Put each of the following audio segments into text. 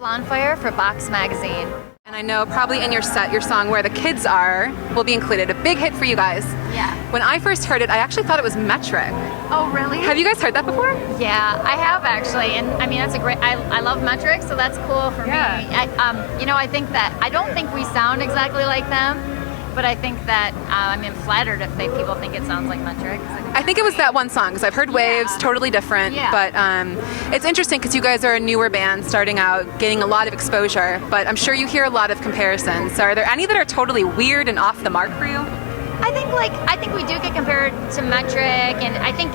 Blondfire for Boxx magazine. And I know probably in your set, your song Where the Kids Are will be included. A big hit for you guys. Yeah. When I first heard it, I actually thought it was metric. Oh, really? Have you guys heard that before? Yeah, I have actually, and I mean that's a great. I love metric, so that's cool for me. I think that I don't think we sound exactly like them, but I think that I'm flattered if people think it sounds like metric. I think it was that one song because I've heard Waves, totally different. Yeah. But it's interesting because you guys are a newer band starting out, getting a lot of exposure. But I'm sure you hear a lot of comparisons. So are there any that are totally weird and off the mark for you? I think we do get compared to metric, and I think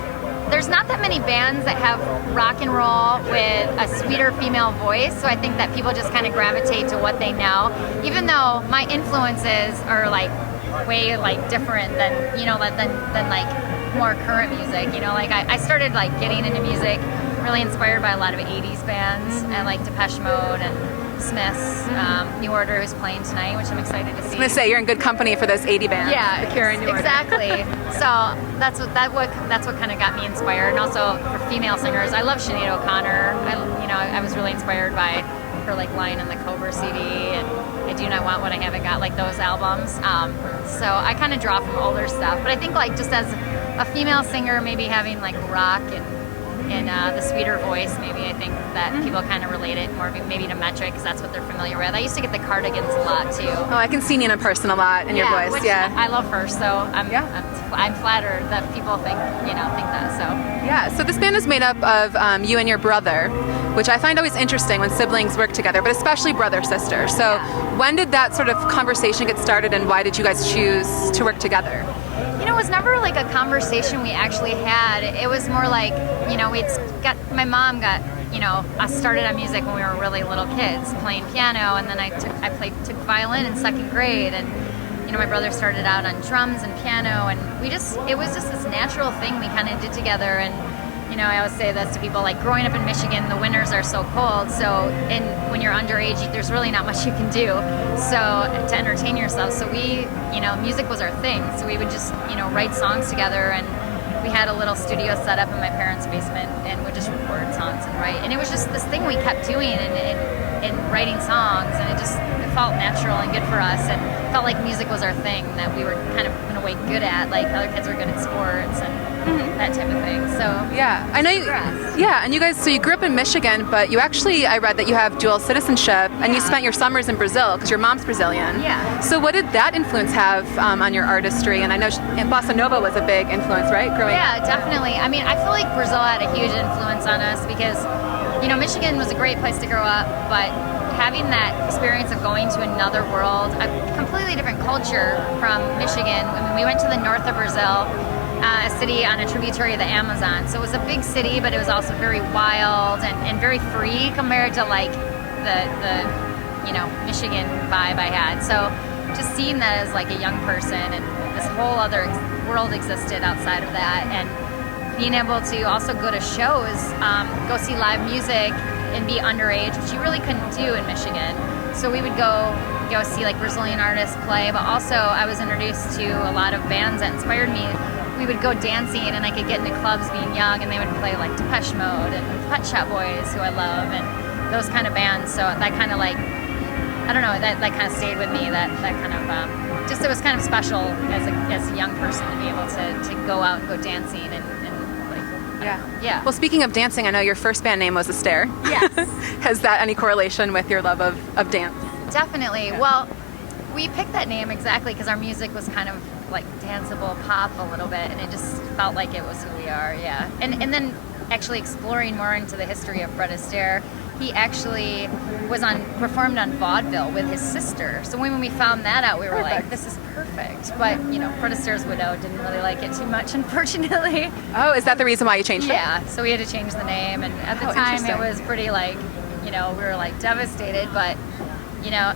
there's not that many bands that have rock and roll with a sweeter female voice, so I think that people just kind of gravitate to what they know, even though my influences are way different than than more current music. I started getting into music really inspired by a lot of 80s bands, and Depeche Mode and Smiths, New Order, who's playing tonight, which I'm excited to see. I was going to say, you're in good company for those 80 bands. Yeah, The Cure and New Order. exactly. So that's what kind of got me inspired. And also for female singers, I love Sinead O'Connor. I was really inspired by her line on the Cobra CD, and I Do Not Want What I Haven't Got, those albums. So I kind of draw from older stuff. But I think just as a female singer, maybe having rock and the sweeter voice, maybe I think that people kind of relate it more maybe to metric because that's what they're familiar with. I used to get the Cardigans a lot too. Oh, I can see Nina in person a lot in your voice. Which I love her, so I'm flattered that people think that. So yeah. So this band is made up of you and your brother, which I find always interesting when siblings work together, but especially brother sister. So when did that sort of conversation get started, and why did you guys choose to work together? It was never a conversation we actually had. It was more my mom got us started on music when we were really little kids, playing piano, and then I took violin in second grade, and my brother started out on drums and piano, and it was just this natural thing we kind of did together. And I always say this to people, growing up in Michigan, the winters are so cold, so when you're underage, there's really not much you can do to entertain yourself. So music was our thing, so we would just write songs together, and we had a little studio set up in my parents' basement, and would just record songs and write. And it was just this thing we kept doing and writing songs, and it felt natural and good for us, and felt like music was our thing that we were kind of in a way good at, other kids were good at sports and that type of thing. So yeah, I know. And you guys, so you grew up in Michigan, but you actually, I read that you have dual citizenship, and you spent your summers in Brazil because your mom's Brazilian. Yeah. So what did that influence have on your artistry? And I know Bossa Nova was a big influence, right? Growing up. Yeah, definitely. I mean, I feel like Brazil had a huge influence on us because, Michigan was a great place to grow up, but having that experience of going to another world, a completely different culture from Michigan. I mean, we went to the north of Brazil, a city on a tributary of the Amazon. So it was a big city, but it was also very wild and very free compared to the Michigan vibe I had. So just seeing that as a young person, and this whole other world existed outside of that, and being able to also go to shows, go see live music and be underage, which you really couldn't do in Michigan. So we would go see Brazilian artists play, but also I was introduced to a lot of bands that inspired me. We would go dancing, and I could get into clubs being young, and they would play Depeche Mode and Pet Shop Boys, who I love, and those kind of bands. So that kind of I don't know, that kind of stayed with me. That kind of it was kind of special as a young person to be able to go out and go dancing and yeah. Well, speaking of dancing, I know your first band name was Astaire. Yes. Has that any correlation with your love of dance? Definitely. Yeah. Well, we picked that name exactly because our music was kind of danceable pop a little bit, and it just felt like it was who we are. Yeah. And then actually exploring more into the history of Fred Astaire, he actually performed on vaudeville with his sister. So when we found that out, we were like, this is perfect. But Fred Astaire's widow didn't really like it too much, unfortunately. Oh, is that the reason why you changed it? Yeah. So we had to change the name, and at the time it was pretty we were devastated, but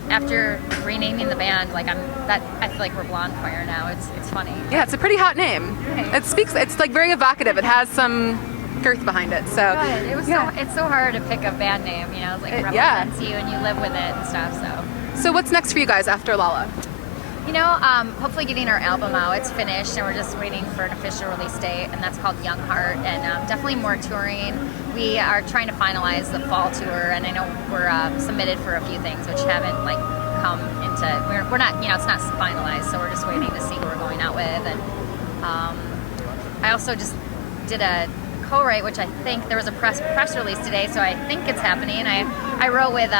after renaming the band, I feel like we're Blondfire now. It's funny. Yeah, it's a pretty hot name. Right. It's very evocative. It has some girth behind it. So good. It's so hard to pick a band name. It represents you and you live with it and stuff. So what's next for you guys after Lolla? Hopefully getting our album out. It's finished, and we're just waiting for an official release date, and that's called Young Heart. And definitely more touring. We are trying to finalize the fall tour, and I know we're submitted for a few things which haven't come into. We're not, it's not finalized, so we're just waiting to see who we're going out with. And I also just did a co-write, which I think there was a press release today, so I think it's happening. I wrote with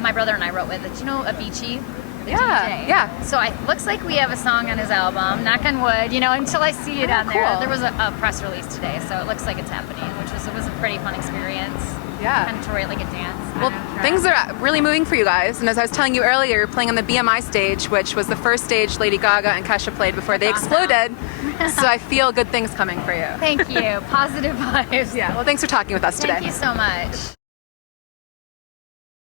my brother and I wrote with. Do you know Avicii? The DJ. Yeah. So it looks like we have a song on his album, knock on wood, until I see it on there. Cool. There was a press release today, so it looks like it's happening, it was a pretty fun experience. Yeah. Kind of to write like a dance. Well, things are really moving for you guys, and as I was telling you earlier, you're playing on the BMI stage, which was the first stage Lady Gaga and Kesha played before they exploded. So I feel good things coming for you. Thank you. Positive vibes. Yeah. Well, thanks for talking with us today. Thank you so much.